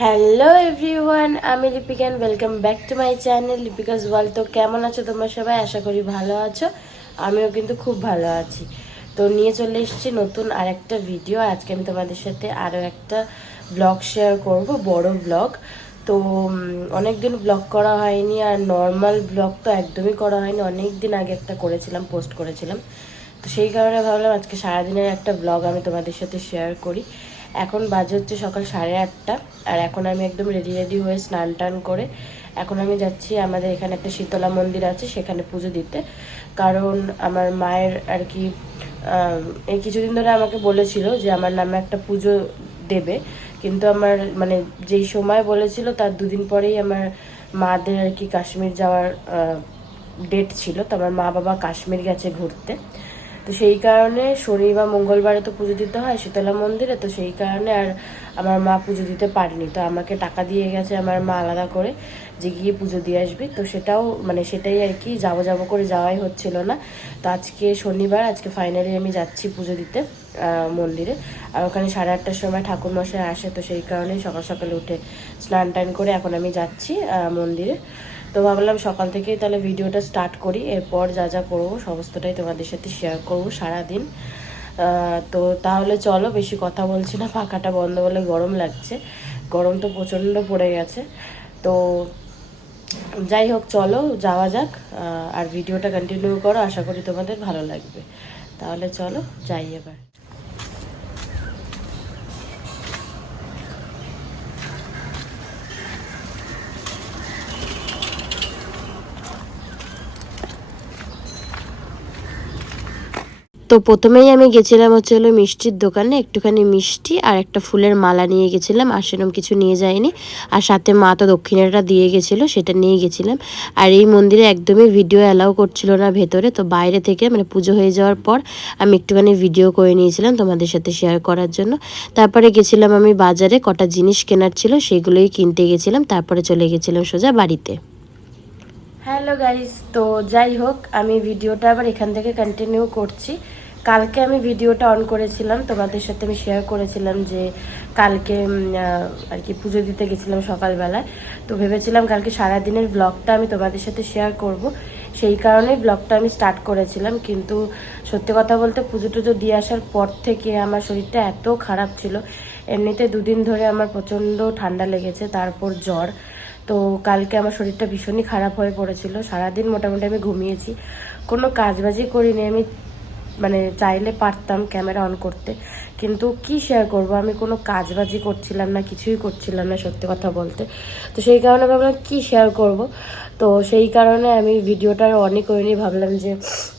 Hello everyone আমি Lipika welcome back to my channel Lipika's wall তো কেমন আছো তোমরা সবাই? আশা করি ভালো আছো। আমিও কিন্তু খুব ভালো আছি। তো নিয়ে চলে এসেছি নতুন আর একটা ভিডিও আজকে আমি তোমাদের সাথে আরও একটা ব্লগ শেয়ার করব, বড় ব্লগ তো অনেক দিন ব্লগ করা হয়নি আর নর্মাল ব্লগ তো একদমই করা হয়নি। অনেক দিন আগে একটা করেছিলাম পোস্ট করেছিলাম। তো সেই কারণে ভাবলাম আজকে সারাদিনের একটা ব্লগ আমি তোমাদের সাথে শেয়ার করি। এখন বাজে হচ্ছে সকাল সাড়ে আটটা, আর এখন আমি একদম রেডি রেডি হয়ে স্নান টান করে এখন আমি যাচ্ছি আমাদের এখানে একটা শীতলা মন্দির আছে সেখানে পুজো দিতে। কারণ আমার মায়ের আর কি এই কিছুদিন ধরে আমাকে বলেছিল যে আমার নামে একটা পুজো দেবে। কিন্তু আমার মানে যেই সময় বলেছিল তার দুদিন পরেই আমার মাদের আর কি কাশ্মীর যাওয়ার ডেট ছিল। তো আমার মা বাবা কাশ্মীর গেছে ঘুরতে। তো সেই কারণে শনি বা মঙ্গলবারে তো পুজো দিতে হয়, শীতলা মন্দিরে, তো সেই কারণে আর আমার মা পুজো দিতে পারেনি। তো আমাকে টাকা দিয়ে গেছে আমার মা আলাদা করে যে গিয়ে পুজো দিয়ে আসবি। তো সেটাও মানে সেটাই আর কি, যাব যাব করে যাওয়াই হচ্ছিল না। তো আজকে শনিবার, আজকে ফাইনালি আমি যাচ্ছি পুজো দিতে মন্দিরে। আর ওখানে সাড়ে আটটার সময় ঠাকুরমশাই আসে, তো সেই কারণেই সকাল সকালে উঠে স্নান টান করে এখন আমি যাচ্ছি মন্দিরে। তো ভাবলাম সকাল থেকেই তাহলে ভিডিওটা স্টার্ট করি, এরপর যা যা করব সমস্তটাই তোমাদের সাথে শেয়ার করব সারাদিন। তো তাহলে চলো বেশি কথা বলছি না পাখাটা বন্ধ বলে গরম লাগছে। গরম তো প্রচণ্ড পড়ে গেছে। তো যাই হোক, চলো যাওয়া যাক। আর ভিডিওটা কন্টিনিউ করো, আশা করি তোমাদের ভালো লাগবে। তাহলে চলো, যাই এবার। তো প্রথমেই আমি গেছিলাম হচ্ছে হলো মিষ্টির দোকানে, একটুখানি মিষ্টি আর একটা ফুলের মালা নিয়ে গেছিলাম, আর সেরকম কিছু নিয়ে যাইনি। আর সাথে মা তো দক্ষিণাটা দিয়ে গেছিল, সেটা নিয়ে গেছিলাম। আর এই মন্দিরে একদমই ভিডিও অ্যালাউ করছিল না ভেতরে, তো বাইরে থেকে মানে পুজো হয়ে যাওয়ার পর আমি একটুখানি ভিডিও করে নিয়েছিলাম তোমাদের সাথে শেয়ার করার জন্য। তারপরে গেছিলাম আমি বাজারে, কটা জিনিস কেনার ছিল সেগুলোই কিনতে গেছিলাম, তারপরে চলে গেছিলাম সোজা বাড়িতে। হ্যালো গাইস তো যাই হোক, আমি ভিডিওটা আবার এখান থেকে কন্টিনিউ করছি। কালকে আমি ভিডিওটা অন করেছিলাম, তোমাদের সাথে আমি শেয়ার করেছিলাম যে কালকে আর কি পুজো দিতে গেছিলাম সকালবেলায়। তো ভেবেছিলাম কালকে সারাদিনের ব্লগটা আমি তোমাদের সাথে শেয়ার করব। সেই কারণেই ব্লগটা আমি স্টার্ট করেছিলাম, কিন্তু সত্যি কথা বলতে পুজো টুজো দিয়ে আসার পর থেকে আমার শরীরটা এত খারাপ ছিল। এমনিতে দুদিন ধরে আমার প্রচণ্ড ঠান্ডা লেগেছে, তারপর জ্বর। তো কালকে আমার শরীরটা ভীষণই খারাপ হয়ে পড়েছিল। সারাদিন মোটামুটি আমি ঘুমিয়েছি। কোনো কাজবাজি করিনি। আমি মানে চাইলে পারতাম ক্যামেরা অন করতে। কিন্তু কি শেয়ার করব? আমি কোনো কাজবাজি করছিলাম না কিছুই করছিলাম না সত্যি কথা বলতে। তো সেই কারণে ভাবলাম কি শেয়ার করব? তো সেই কারণে আমি ভিডিওটা অনেক করিনি ভাবলাম যে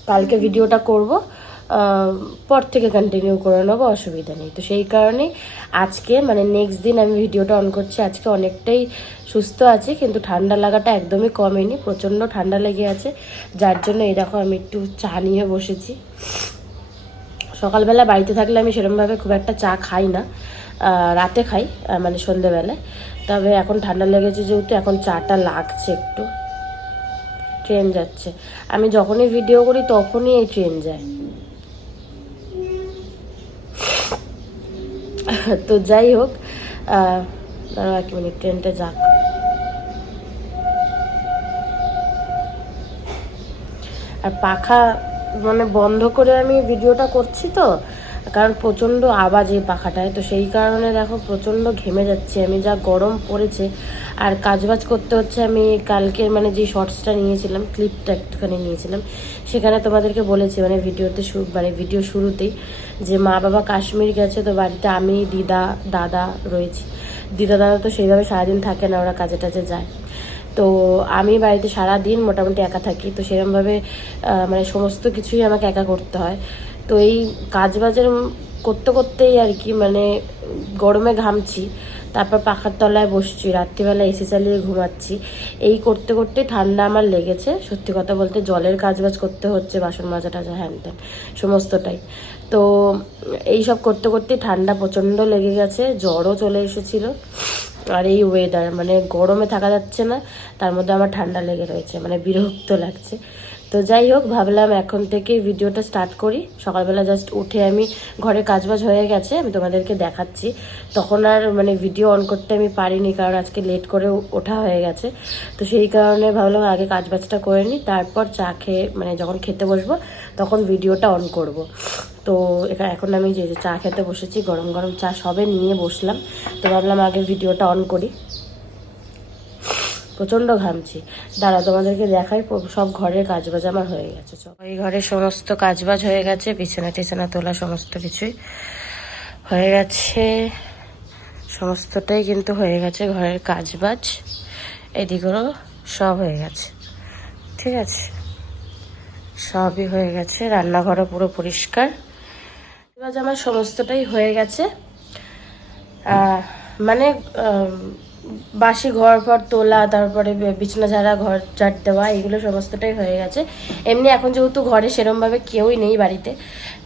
কালকে ভিডিওটা করব। পর থেকে কন্টিনিউ করে নেব, অসুবিধা নেই। তো সেই কারণেই আজকে মানে নেক্সট দিন আমি ভিডিওটা অন করছি, আজকে অনেকটাই সুস্থ আছি, কিন্তু ঠান্ডা লাগাটা একদমই কমেনি, প্রচণ্ড ঠান্ডা লেগে আছে। যার জন্য এই দেখো আমি একটু চা নিয়ে বসেছি। সকালবেলা বাড়িতে থাকলে আমি সেরকমভাবে খুব একটা চা খাই না রাতে খাই মানে সন্ধেবেলায়। তবে এখন ঠান্ডা লেগেছে যেহেতু, এখন চাটা লাগছে একটু। ট্রেন যাচ্ছে। আমি যখনই ভিডিও করি, তখনই এই ট্রেন যায়। তো যাই হোক দাঁড়াও এক মিনিট ট্রেনটা যাক। আর পাখা মানে বন্ধ করে আমি ভিডিওটা করছি তো কারণ প্রচণ্ড আওয়াজ এই পাখাটায়। তো সেই কারণে দেখো প্রচণ্ড ঘেমে যাচ্ছে আমি, যা গরম পড়েছে। আর কাজবাজ করতে হচ্ছে আমি কালকে মানে যে শর্টসটা নিয়েছিলাম ক্লিপটা একটুখানি নিয়েছিলাম, সেখানে তোমাদেরকে বলেছি মানে ভিডিওতে শুরু মানে ভিডিও শুরুতেই যে মা বাবা কাশ্মীর গেছে তো বাড়িতে আমি, দিদা, দাদা রয়েছি। দিদা, দাদা তো সেইভাবে সারাদিন থাকে না, ওরা কাজে টাজে যায়। তো আমি বাড়িতে সারা দিন মোটামুটি একা থাকি, তো সেরকমভাবে মানে সমস্ত কিছুই আমাকে একা করতে হয়। তো এই কাজ বাজের করতে করতেই আর কি মানে গরমে ঘামছি, তারপর পাখার তলায় বসছি, রাত্রিবেলা এসি চালিয়ে ঘুমাচ্ছি। এই করতে করতে ঠান্ডা আমার লেগেছে, সত্যি কথা বলতে জলের কাজ বাজ করতে হচ্ছে, বাসন মাজা টাজা হ্যান ত্যান, সমস্তটাই। তো এই সব করতে করতে ঠান্ডা প্রচণ্ড লেগে গেছে, জ্বরও চলে এসেছিল। আর এই ওয়েদার মানে গরমে থাকা যাচ্ছে না, তার মধ্যে আমার ঠান্ডা লেগে রয়েছে মানে বিরক্ত লাগছে। তো যাই হোক, ভাবলাম এখন থেকে ভিডিওটা স্টার্ট করি। সকালবেলা জাস্ট উঠে আমি ঘরে কাজবাজ হয়ে গেছে, আমি তোমাদেরকে দেখাচ্ছি। তখন আর মানে ভিডিও অন করতে আমি পারিনি, কারণ আজকে লেট করে ওঠা হয়ে গেছে। তো সেই কারণে ভাবলাম আগে কাজবাজটা করে নিই, তারপর চা খেয়ে মানে যখন খেতে বসবো, তখন ভিডিওটা অন করব। তো এখানে এখন আমি যে চা খেতে বসেছি, গরম গরম চা সবে নিয়ে বসলাম। তো ভাবলাম আগে ভিডিওটা অন করি। প্রচণ্ড ঘামছি। দাঁড়া, তোমাদেরকে দেখাই সব ঘরের কাজবাজ আমার হয়ে গেছে এই ঘরের সমস্ত কাজবাজ হয়ে গেছে, বিছানা টিছানা তোলা, সমস্ত কিছুই হয়ে গেছে। সমস্তটাই কিন্তু হয়ে গেছে, ঘরের কাজবাজ। এদিকেও সব হয়ে গেছে, ঠিক আছে? সবই হয়ে গেছে, রান্নাঘরও পুরো পরিষ্কার। আমার সমস্তটাই হয়ে গেছে। মানে বাসি ঘর, ফর তোলা, তারপরে বিছানা, ঝাড়া, ঘর, ঝাড় দেওয়া, এগুলো সমস্তটাই হয়ে গেছে। এমনি এখন যেহেতু ঘরে সেরমভাবে কেউই নেই বাড়িতে,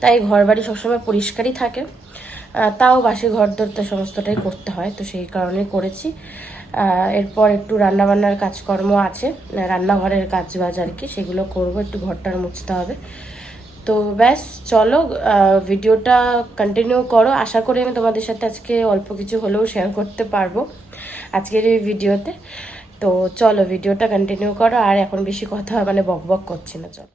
তাই ঘর বাড়ি সবসময় পরিষ্কারই থাকে। তাও বাসি ঘর ধরতে সমস্তটাই করতে হয়, তো সেই কারণে করেছি। এরপর একটু রান্নাবান্নার কাজকর্ম আছে, রান্নাঘরের কাজ বাজ আর কি, সেগুলো করব, একটু ঘরটার মুছতে হবে। তো ব্যাস, চলো ভিডিওটা কন্টিনিউ করো। আশা করি আমি তোমাদের সাথে আজকে অল্প কিছু হলেও শেয়ার করতে পারব। আজকের এই ভিডিওতে। তো চলো, ভিডিওটা কন্টিনিউ করো, আর এখন বেশি কথা মানে বক বক করছি না, চলো।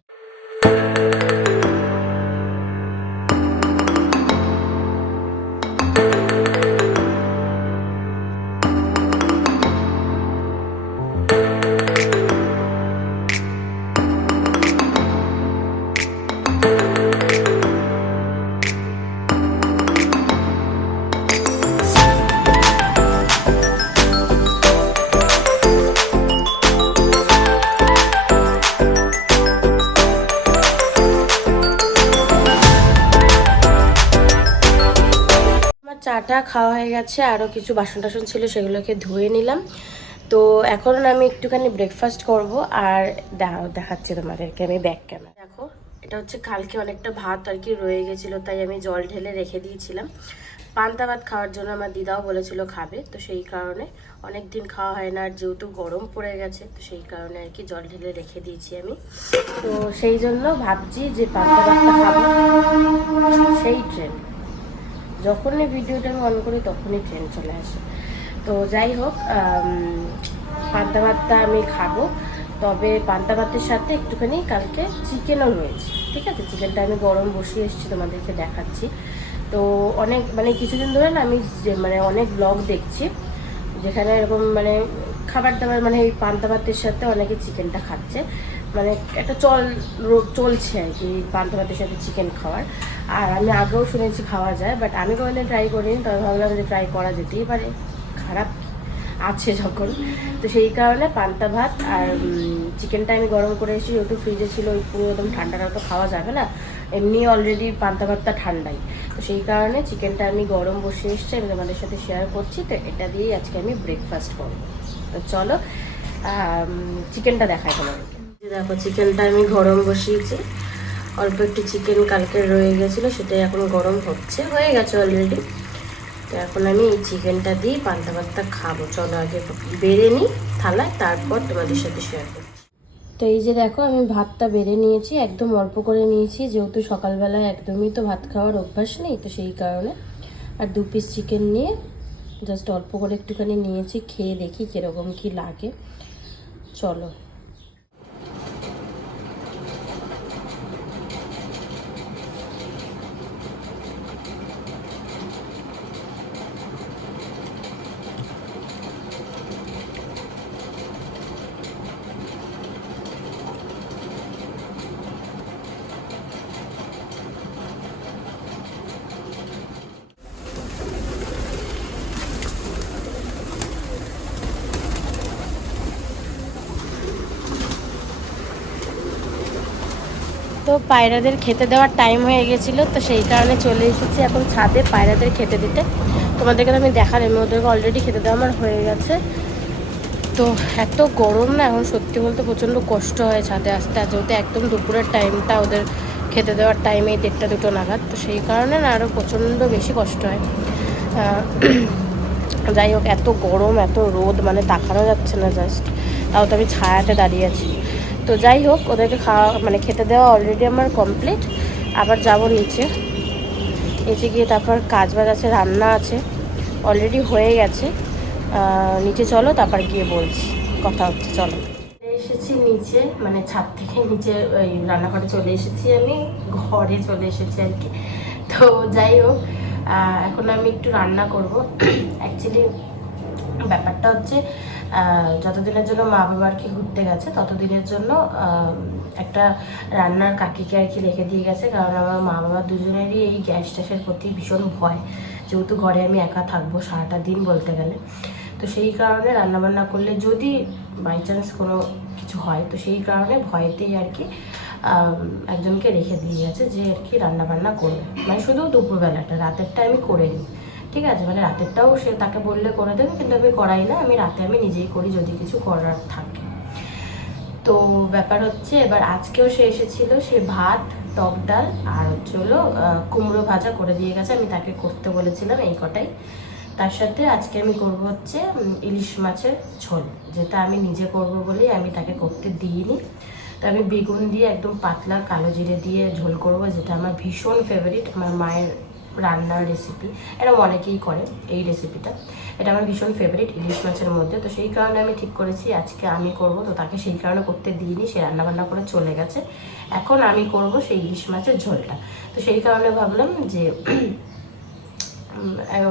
চাটা খাওয়া হয়ে গেছে আরও কিছু বাসন টাসন ছিল সেগুলোকে ধুয়ে নিলাম। তো এখন আমি একটুখানি ব্রেকফাস্ট করব আর দেখাচ্ছি তোমাদেরকে আমি ব্যাগ ক্যামেরা দেখো, এটা হচ্ছে কালকে অনেকটা ভাত আর কি রয়ে গেছিল, তাই আমি জল ঢেলে রেখে দিয়েছিলাম। পান্তা ভাত খাওয়ার জন্য আমার দিদাও বলেছিল খাবে, তো সেই কারণে অনেক দিন খাওয়া হয় না, আর যেহেতু গরম পড়ে গেছে, তো সেই কারণে আর কি জল ঢেলে রেখে দিয়েছি আমি। তো সেই জন্য ভাবছি যে পান্তা ভাতটা খাব। সেই ট্রেন যখনই ভিডিওটা আমি অন করি, তখনই ট্রেন চলে আসে। তো যাই হোক পান্তা ভাতটা আমি খাব। তবে পান্তা ভাতের সাথে একটুখানি কালকে চিকেনও রয়েছে, ঠিক আছে? চিকেনটা আমি গরম বসিয়ে এসেছি, তোমাদেরকে দেখাচ্ছি। তো অনেক মানে কিছুদিন ধরে না আমি মানে অনেক ব্লগ দেখছি, যেখানে এরকম মানে খাবার দাবার মানে এই পান্তা ভাতের সাথে অনেকে চিকেনটা খাচ্ছে। মানে একটা চল চলছে আর কি, পান্তা ভাতের সাথে চিকেন খাওয়ার। আর আমি আগেও শুনেছি খাওয়া যায় বাট আমি কোনোদিন ট্রাই করিনি, তবে ভাবলাম যে ট্রাই করা যেতেই পারে। খারাপ আছে যখন। তো সেই কারণে পান্তা ভাত আর চিকেনটা আমি গরম করে এসেছি, যেহেতু ফ্রিজে ছিল, ওই পুরো একদম ঠান্ডাটা তো খাওয়া যাবে না। এমনি অলরেডি পান্তা ভাতটা ঠান্ডাই। তো সেই কারণে চিকেনটা আমি গরম বসে এসেছি, আমি তোমাদের সাথে শেয়ার করছি, তো এটা দিয়েই আজকে আমি ব্রেকফাস্ট করব। তো চলো চিকেনটা দেখাই তোমাদেরকে। দেখো চিকেনটা আমি গরম বসিয়েছি। অল্প একটু চিকেন কালকে রয়ে গেছিল, সেটাই এখন গরম হচ্ছে। হয়ে গেছে অলরেডি তো এখন আমি এই চিকেনটা দিয়ে পান্তা ভাতটা খাব। চলো আগে বেড়ে নিই, থালায় তারপর তোমাদের সাথে শেয়ার করছি। তো এই যে দেখো, আমি ভাতটা বেড়ে নিয়েছি, একদম অল্প করে নিয়েছি। যেহেতু সকালবেলায় একদমই তো ভাত খাওয়ার অভ্যাস নেই, তো সেই কারণে আর দু পিস চিকেন নিয়ে জাস্ট অল্প করে একটুখানি নিয়েছি, খেয়ে দেখি কীরকম কি লাগে। চলো। পায়রাদের খেতে দেওয়ার টাইম হয়ে গেছিল, তো সেই কারণে চলে এসেছি এখন ছাদে পায়রাদের খেতে দিতে। তোমাদেরকে তো আমি দেখালাম ওদেরকে অলরেডি খেতে দেওয়া আমার হয়ে গেছে। তো এত গরম না, এখন সত্যি বলতে প্রচণ্ড কষ্ট হয় ছাদে আসতে। যেহেতু একদম দুপুরের টাইমটা ওদের খেতে দেওয়ার টাইমে দেড়টা দুটো নাগাদ, তো সেই কারণে না আরও প্রচণ্ড বেশি কষ্ট হয়। যাই হোক, এত গরম, এত রোদ মানে তাকানো যাচ্ছে না জাস্ট তাও তো আমি ছায়াতে দাঁড়িয়ে আছি। তো যাই হোক, ওদেরকে খাওয়া মানে খেতে দেওয়া অলরেডি আমার কমপ্লিট আবার যাব নিচে। নিচে গিয়ে তারপর কাজ বাজ আছে, রান্না আছে অলরেডি হয়ে গেছে। নিচে চলো, তারপর গিয়ে বলছি। কথা হচ্ছে, চলো। এসেছি নিচে মানে ছাদ থেকে নিচে ওই রান্নাঘরে চলে এসেছি আমি, ঘরে চলে এসেছি আর কি। তো যাই হোক এখন আমি একটু রান্না করব। অ্যাকচুয়ালি ব্যাপারটা হচ্ছে যতদিনের জন্য মা বাবা আর কি ঘুরতে গেছে, ততদিনের জন্য একটা রান্নার কাকিকে আর কি রেখে দিয়ে গেছে, কারণ আমার মা বাবা দুজনেরই এই গ্যাস ট্যাসের প্রতি ভীষণ ভয়। যেহেতু ঘরে আমি একা থাকব সারাটা দিন বলতে গেলে। তো সেই কারণে রান্নাবান্না করলে যদি বাই চান্স কোনো কিছু হয়, তো সেই কারণে ভয়েতেই আর কি একজনকে রেখে দিয়ে গেছে যে আর কি রান্নাবান্না করবে। মানে শুধু দুপুরবেলাটা, রাতেরটা আমি করে নিই। ঠিক আছে মানে রাতেরটাও সে তাকে বললে করে দেবে, কিন্তু আমি করাই না, আমি রাতে আমি নিজেই করি যদি কিছু করার থাকে। তো ব্যাপার হচ্ছে, এবার আজকেও সে এসেছিল, সে ভাত, টক ডাল আর হচ্ছে হলো কুমড়ো ভাজা করে দিয়ে গেছে, আমি তাকে করতে বলেছিলাম এই কটাই। তার সাথে আজকে আমি করব হচ্ছে ইলিশ মাছের ঝোল, যেটা আমি নিজে করব বলেই আমি তাকে করতে দিইনি। তো আমি বেগুন দিয়ে একদম পাতলা কালো জিরে দিয়ে ঝোল করব, যেটা আমার ভীষণ ফেভারিট আমার মায়ের রান্নার রেসিপি এরকম অনেকেই করে এই রেসিপিটা এটা আমার ভীষণ ফেভারিট ইলিশ মাছের মধ্যে। তো সেই কারণে আমি ঠিক করেছি, আজকে আমি করব। তো তাকে সেই কারণে করতে দিইনি, সে রান্না বান্না করে চলে গেছে। এখন আমি করব সেই ইলিশ মাছের ঝোলটা। তো সেই কারণে ভাবলাম যে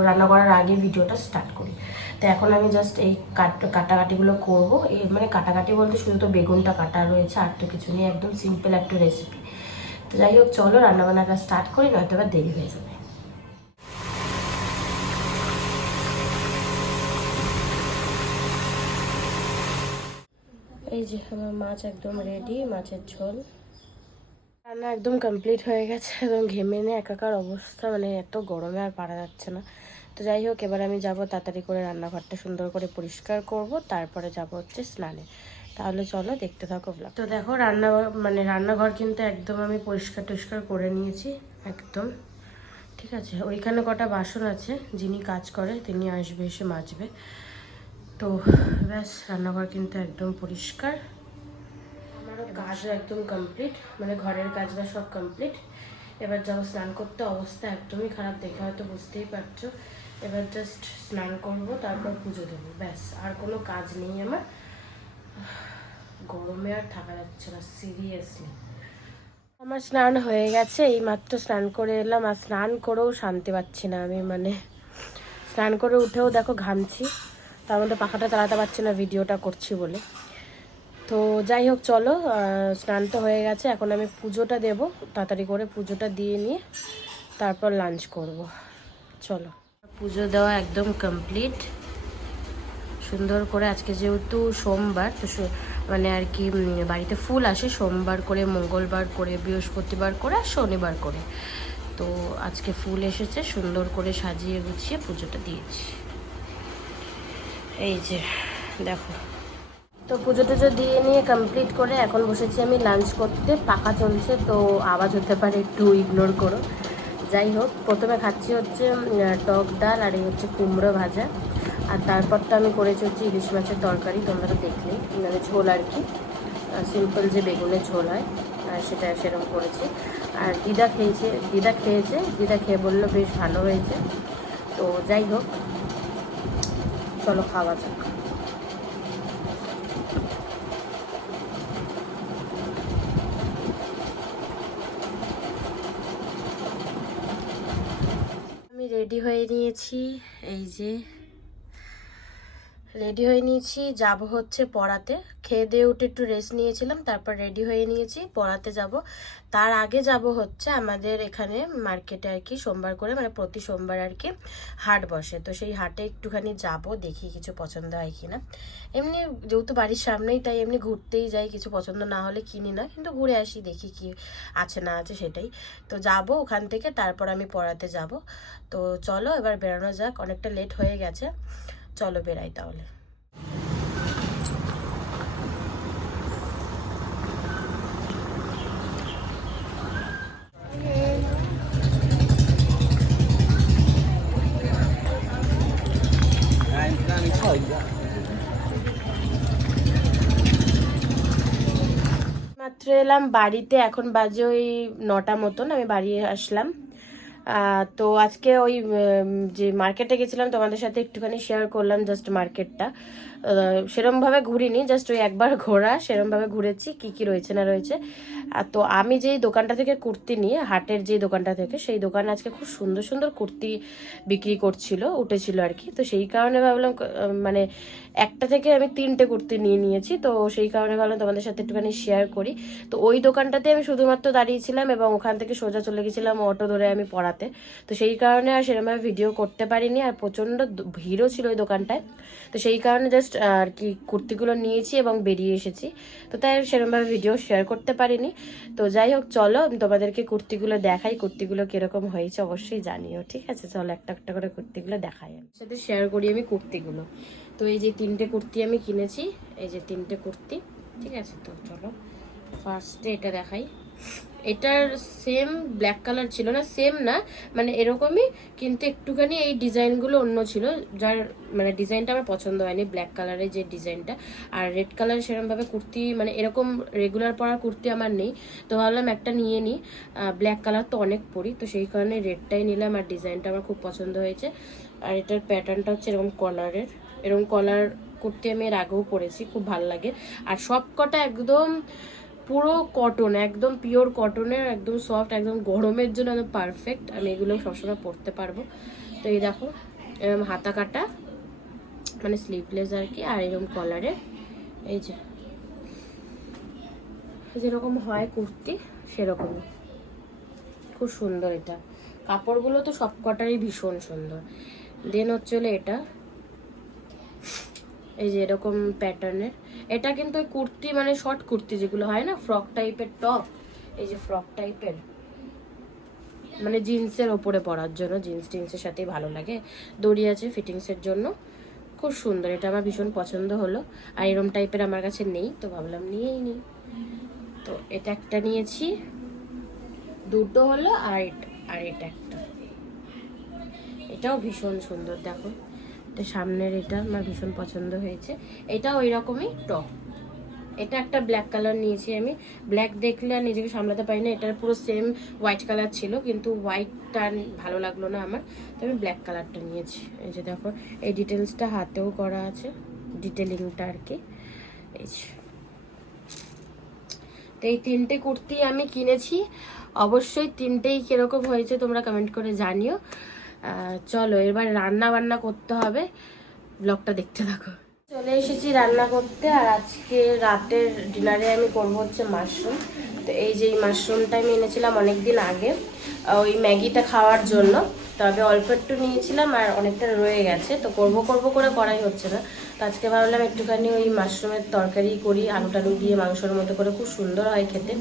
রান্না করার আগে ভিডিওটা স্টার্ট করি। তো এখন আমি জাস্ট এই কাট, কাটাকাটিগুলো করব। এই মানে কাটাকাটি বলতে শুধু তো বেগুনটা কাটা রয়েছে, আর তো কিছু নেই। একদম সিম্পল একটা রেসিপি তো যাই হোক, চলো রান্নাবান্নাটা স্টার্ট করি, নয়তো এবার দেরি হয়ে যাবে। যে আমার মাছ একদম রেডি মাছের ঝোল। রান্না একদম কমপ্লিট হয়ে গেছে, একদম ঘেমে নিয়ে একাকার অবস্থা মানে এত গরমে আর পারা যাচ্ছে না। তো যাই হোক, এবার আমি যাব তাড়াতাড়ি করে রান্নাঘরটা সুন্দর করে পরিষ্কার করব, তারপরে যাব হচ্ছে স্নানে। তাহলে চলো দেখতে থাকো ব্লগ তো দেখো, রান্না মানে রান্নাঘর কিন্তু একদম আমি পরিষ্কার টরিষ্কার করে নিয়েছি, একদম। ঠিক আছে, ওইখানে কটা বাসন আছে, যিনি কাজ করে, তিনি আসবে, এসে মাজবে। তো ব্যাস, রান্নাঘর কিন্তু একদম পরিষ্কার। আমারও কাজও একদম কমপ্লিট মানে ঘরের কাজটা সব কমপ্লিট এবার যাব স্নান করতে, অবস্থা একদমই খারাপ, দেখে হয়তো বুঝতেই পারছ। এবার জাস্ট স্নান করব, তারপর পুজো দেবো, ব্যাস, আর কোনো কাজ নেই আমার। গরমে আর থাকা যাচ্ছে না সিরিয়াসলি আমার স্নান হয়ে গেছে এই মাত্র স্নান করে এলাম, আর স্নান করেও শান্তি পাচ্ছি না আমি মানে। স্নান করে উঠেও দেখো ঘামছি। তার মধ্যে পাখাটা চালাতে পারছি না, ভিডিওটা করছি বলে। তো যাই হোক, চলো স্নান তো হয়ে গেছে। এখন আমি পুজোটা দেব, তাড়াতাড়ি করে পুজোটা দিয়ে নিয়ে তারপর লাঞ্চ করব। চলো। পুজো দেওয়া একদম কমপ্লিট সুন্দর করে আজকে যেহেতু সোমবার, তো মানে আর কি বাড়িতে ফুল আসে, সোমবার করে, মঙ্গলবার করে, বৃহস্পতিবার করে আর শনিবার করে। তো আজকে ফুল এসেছে, সুন্দর করে সাজিয়ে গুছিয়ে পুজোটা দিয়েছি। এই যে, দেখো। তো পুজো টুজো দিয়ে নিয়ে কমপ্লিট করে এখন বসেছি আমি লাঞ্চ করতে পাকা চলছে, তো আওয়াজ হতে পারে একটু ইগনোর করো। যাই হোক, প্রথমে খাচ্ছি হচ্ছে টক ডাল আর এই হচ্ছে কুমড়ো ভাজা। আর তারপর তো আমি করেছি হচ্ছে ইলিশ মাছের তরকারি, তোমরা তো দেখলেই মানে ঝোল আর কি। সিম্পল যে বেগুনের ঝোল হয় সেটা সেরকম করেছি। আর দিদা খেয়েছে দিদা খেয়েছে, দিদা খেয়ে বলল বেশ ভালো হয়েছে। তো যাই হোক চলো খাওয়া যাক। আমি রেডি হয়ে নিয়েছি এই যে রেডি হয়ে নিয়েছি, যাব হচ্ছে পড়াতে। খেয়ে দিয়ে উঠে একটু রেস্ট নিয়েছিলাম, তারপর রেডি হয়ে নিয়েছি, পড়াতে যাব। তার আগে যাব হচ্ছে আমাদের এখানে মার্কেটে আর কি, সোমবার করে মানে প্রতি সোমবার আর কি, হাট বসে। তো সেই হাটে একটুখানি যাব, দেখি কিছু পছন্দ হয় কি না এমনি যেহেতু বাড়ির সামনেই, তাই এমনি ঘুরতেই যাই, কিছু পছন্দ না হলে কিনি না, কিন্তু ঘুরে আসি, দেখি কি আছে না আছে সেটাই। তো যাব ওখান থেকে, তারপর আমি পড়াতে যাব। তো চলো, এবার বেরোনো যাক, অনেকটা লেট হয়ে গেছে। চলো বেরাই তাহলে। মাত্র এলাম বাড়িতে এখন বাজে ওই নটা মতন আমি বাড়ি আসলাম। তো আজকে ওই যে মার্কেটে গেছিলাম, তোমাদের সাথে একটুখানি শেয়ার করলাম জাস্ট মার্কেটটা। সেরমভাবে ঘুরিনি জাস্ট ওই একবার ঘোরা, সেরমভাবে ঘুরেছি, কি কি রয়েছে না রয়েছে। আর তো আমি যেই দোকানটা থেকে কুর্তি নিয়ে, হাটের যেই দোকানটা থেকে, সেই দোকানে আজকে খুব সুন্দর সুন্দর কুর্তি বিক্রি করছিল, উঠেছিল আর কি। তো সেই কারণে ভাবলাম মানে একটা থেকে আমি তিনটে কুর্তি নিয়ে নিয়েছি, তো সেই কারণে ভাবলাম তোমাদের সাথে একটুখানি শেয়ার করি। তো ওই দোকানটাতে আমি শুধুমাত্র দাঁড়িয়েছিলাম এবং ওখান থেকে সোজা চলে গেছিলাম অটো ধরে আমি পড়াতে। তো সেই কারণে আর সেরকমভাবে ভিডিও করতে পারিনি, আর প্রচণ্ড ভিড়ও ছিল ওই দোকানটায়। তো সেই কারণে জাস্ট আর কি কুর্তিগুলো নিয়েছি এবং বেরিয়ে এসেছি। তো তাই সেরকমভাবে ভিডিও শেয়ার করতে পারিনি। তো যাই হোক, চলো তোমাদেরকে কুর্তিগুলো দেখাই, কুর্তিগুলো কীরকম হয়েছে অবশ্যই জানিও, ঠিক আছে? চলো একটা একটা করে কুর্তিগুলো দেখাই। সাথে শেয়ার করি আমি কুর্তিগুলো। তো এই যে তিনটে কুর্তি আমি কিনেছি, এই যে তিনটে কুর্তি, ঠিক আছে তো চলো। ফার্স্টে এটা দেখাই। এটার সেম ব্ল্যাক কালার ছিল না সেম না মানে এরকমই, কিন্তু একটুখানি এই ডিজাইনগুলো অন্য ছিল। যার মানে ডিজাইনটা আমার পছন্দ হয়নি ব্ল্যাক কালারের যে ডিজাইনটা। আর রেড কালার সেরকমভাবে কুর্তি মানে এরকম রেগুলার পরার কুর্তি আমার নেই। তো ভাবলাম একটা নিয়ে নিই ব্ল্যাক কালার তো অনেক পরি, তো সেই কারণে রেডটাই নিলাম। আর ডিজাইনটা আমার খুব পছন্দ হয়েছে। আর এটার প্যাটার্নটা হচ্ছে এরকম কলারের এরকম কলার কুর্তি আমি এর আগেও পরেছি, খুব ভালো লাগে। আর সব কটা একদম পুরো কটন একদম পিওর কটনের একদম সফট একদম গরমের জন্য একদম পারফেক্ট আমি এগুলো সবসময় পরতে পারব। তো এই দেখো এরকম হাতা কাটা মানে স্লিভলেস আর কি, আর এরকম কলারে এই যে। যেরকম হয় কুর্তি, সেরকমই। খুব সুন্দর এটা। কাপড়গুলো তো সব কটারই ভীষণ সুন্দর। দেন হচ্ছে এটা। এই যে এরকম প্যাটার্নের এটা কিন্তু ওই কুর্তি মানে শর্ট কুর্তি যেগুলো হয় না ফ্রক টাইপের টপ এই যে ফ্রক টাইপের মানে জিন্সের ওপরে পরার জন্য জিন্স টিন্সের সাথেই ভালো লাগে। দড়ি আছে ফিটিংসের জন্য। খুব সুন্দর, এটা আমার ভীষণ পছন্দ হলো। আর এরম টাইপের আমার কাছে নেই, তো ভাবলাম নিয়েই নিই। তো এটা একটা নিয়েছি। দুটো হলো আর এটা আর এটা একটা। এটাও ভীষণ সুন্দর, দেখো। তো সামনের এটা আমার ভীষণ পছন্দ হয়েছে। এটা ওই রকমই টপ এটা একটা ব্ল্যাক কালার নিয়েছি আমি। ব্ল্যাক দেখলে আর নিজেকে সামলাতে পারি না। এটার পুরো সেম হোয়াইট কালার ছিল, কিন্তু হোয়াইটটা ভালো লাগল না আমার। তো আমি ব্ল্যাক কালারটা নিয়েছি। এই যে দেখো, এই ডিটেলসটা হাতেও করা আছে ডিটেলিংটা আর কি। এই তো এই তিনটে কুর্তি আমি কিনেছি। অবশ্যই তিনটেই কীরকম হয়েছে তোমরা কমেন্ট করে জানিও। চলো, এবার রান্না বান্না করতে হবে। ব্লগটা দেখতে থাকো। চলে এসেছি রান্না করতে, আর আজকে রাতের ডিনারে আমি করব হচ্ছে মাশরুম। তো এই যে এই মাশরুমটা আমি এনেছিলাম অনেক দিন আগে ওই ম্যাগিটা খাওয়ার জন্য। তবে অল্প একটু নিয়েছিলাম আর অনেকটা রয়ে গেছে। তো করব করব করে করাই হচ্ছে না। তো আজকে ভাবলাম একটুখানি ওই মাশরুমের তরকারি করি আলু টালু দিয়ে মাংসের মতো করে। খুব সুন্দর হয় খেতে।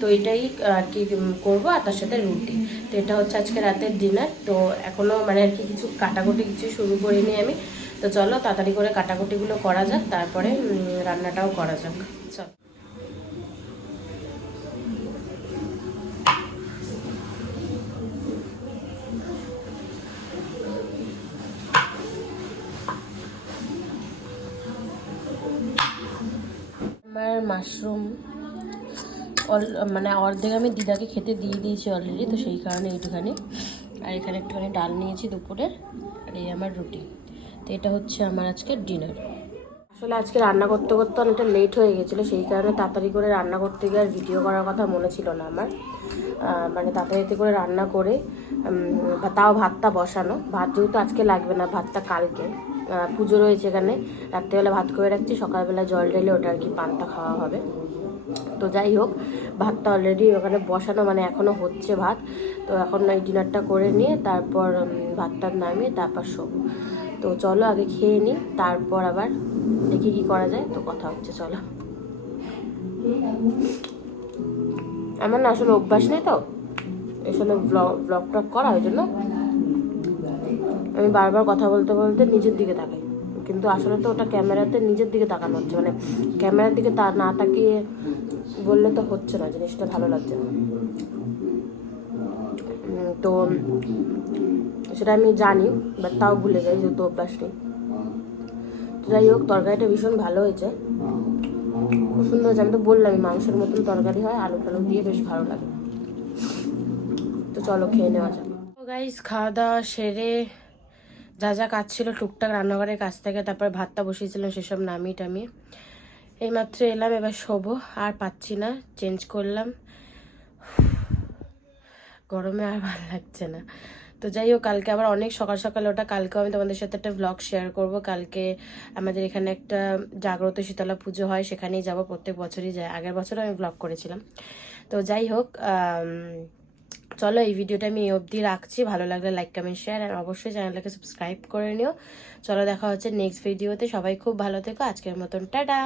তো এটাই আর কি করব, আর তার সাথে রুটি। এটা হচ্ছে আজকে রাতের ডিনার তো এখনও মানে আর কি কিছু কাটাকুটি কিছু শুরু করিনি আমি। তো চলো তাড়াতাড়ি করে কাটাকুটিগুলো করা যাক, তারপরে রান্নাটাও করা যাক। চল। আমার মাশরুম অল- মানে অর্ধেক আমি দিদাকে খেতে দিয়ে দিয়েছি অলরেডি তো সেই কারণে এইটুখানি। আর এখানে একটুখানি ডাল নিয়েছি দুপুরের আর এই আমার রুটি। তো এটা হচ্ছে আমার আজকের ডিনার আসলে আজকে রান্না করতে করতে অনেকটা লেট হয়ে গেছিল, সেই কারণে তাড়াতাড়ি করে রান্না করতে গিয়ে আর ভিডিও করার কথা মনে ছিল না আমার। মানে তাড়াতাড়ি করে রান্না করে তাও ভাতটা বসানো। ভাত যেহেতু আজকে লাগবে না, ভাতটা কালকে। পুজো রয়েছে এখানে। রাত্রেবেলা ভাত করে রাখছি, সকালবেলা জল ঢেলে ওটা আর কি পান্তা খাওয়া হবে। তো যাই হোক, ভাতটা অলরেডি ওখানে বসানো মানে এখনও হচ্ছে ভাত। তো এখন এই ডিনারটা করে নিয়ে তারপর ভাতটা নামিয়ে তারপর শোবো। তো চলো আগে খেয়ে নিই, তারপর আবার দেখি কি করা যায়। তো কথা হচ্ছে, চলো। আমার না আসলে অভ্যাস নেই তো। আসলে ব্লগ ব্লগ টক করা, ওই জন্য। আমি বারবার কথা বলতে বলতে নিজের দিকে তাকাই। কিন্তু আসলে তো ওটা ক্যামেরাতে নিজের দিকে তাকানো হচ্ছে। মানে ক্যামেরার দিকে তা না তাকিয়ে বললে তো হচ্ছে না, জিনিসটা ভালো লাগছে না। তো সেটা আমি জানি বাট তাও ভুলে যাই যেহেতু অভ্যাস নেই। তো যাই হোক, তরকারিটা ভীষণ ভালো হয়েছে। খুব সুন্দর হয়েছে। আমি তো বললাম মাংসের মতন তরকারি হয়, আলু টালু দিয়ে বেশ ভালো লাগে। তো চলো খেয়ে নেওয়া যাক। গাইস খাওয়া দাওয়া সেরে যা যা কাজ ছিল টুকটাক রান্নাঘরের কাছ থেকে, তারপর ভাতটা বসিয়েছিলাম সেসব নামিয়ে টামিয়ে। এইমাত্র এলাম, এবার শোবো, আর পাচ্ছি না চেঞ্জ করলাম। গরমে আর ভালো লাগছে না। তো যাই হোক, কালকে আবার অনেক সকাল সকাল ওটা, কালকেও আমি তোমাদের সাথে একটা ব্লগ শেয়ার করব। কালকে আমাদের এখানে একটা জাগ্রত শীতলা পুজো হয়, সেখানেই যাব। প্রত্যেক বছরই যায়, আগের বছরও আমি ব্লগ করেছিলাম। তো যাই হোক চলো এই ভিডিওটা আমি এই অবধি রাখছি। ভালো লাগলে লাইক কমেন্ট শেয়ার আর অবশ্যই চ্যানেলটাকে সাবস্ক্রাইব করে নিও। চলো দেখা হচ্ছে নেক্সট ভিডিওতে সবাই খুব ভালো থেকো। আজকের মতন, টাটা!